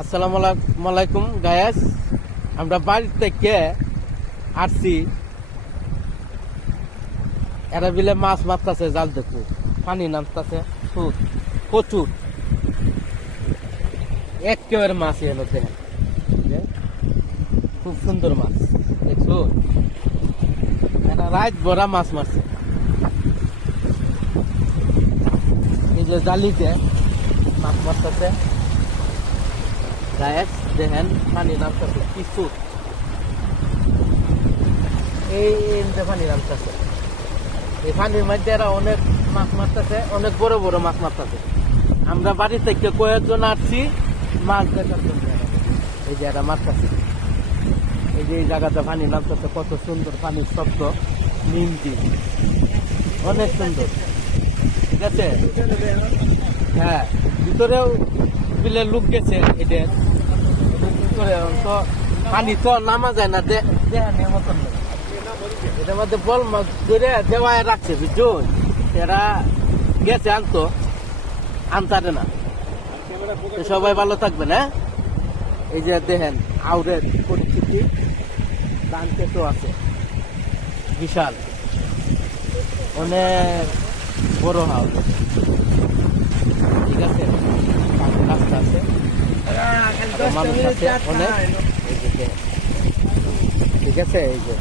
আসসালামু আলাইকুম গায়েস, আমরা বাড়ি থেকে আসছি। এরা বিলে মাছ মারতেছে, জাল দেখু পানি নামতেছে প্রচুর, একেবারে মাছ এলো দেখেন, খুব সুন্দর মাছ দেখছো। এরা রাত ভরা মাছ মারছে এই যে জালিতে মাছ মারতেছে। গায়েস দেখেন পানি নামতেছে কিছু, এই পানি নামতেছে। এই পানির মধ্যে এরা অনেক মাছ মারতেছে, অনেক বড় বড় মাছ মারতেছে। আমরা বাড়ি থেকে কয়েকজন আসছি মাছ দেখার জন্য। এই যে এরা মারতেছে, এই যে এই জায়গাতে পানি নামতেছে, কত সুন্দর পানির শব্দ, নিম দিন অনেক সুন্দর। ঠিক আছে, হ্যাঁ ভিতরেও বিলে লোক গেছে, এদের ভিতরে তো পানি তো নামা যায় না, দেখানোর মতন নেই। এটার মধ্যে বল মাছ ধরে দেওয়ায় রাখছে, বুঝছো। এরা গেছে আনতারে না। সবাই ভালো থাকবেন। হ্যাঁ, এই যে দেখেন আউরের পরিস্থিতি, ধান ক্ষেতও আছে বিশাল, অনেক বড় হাউস। ঠিক আছে, রাস্তা আছে, মানুষ আছে অনেক। ঠিক আছে, এই যে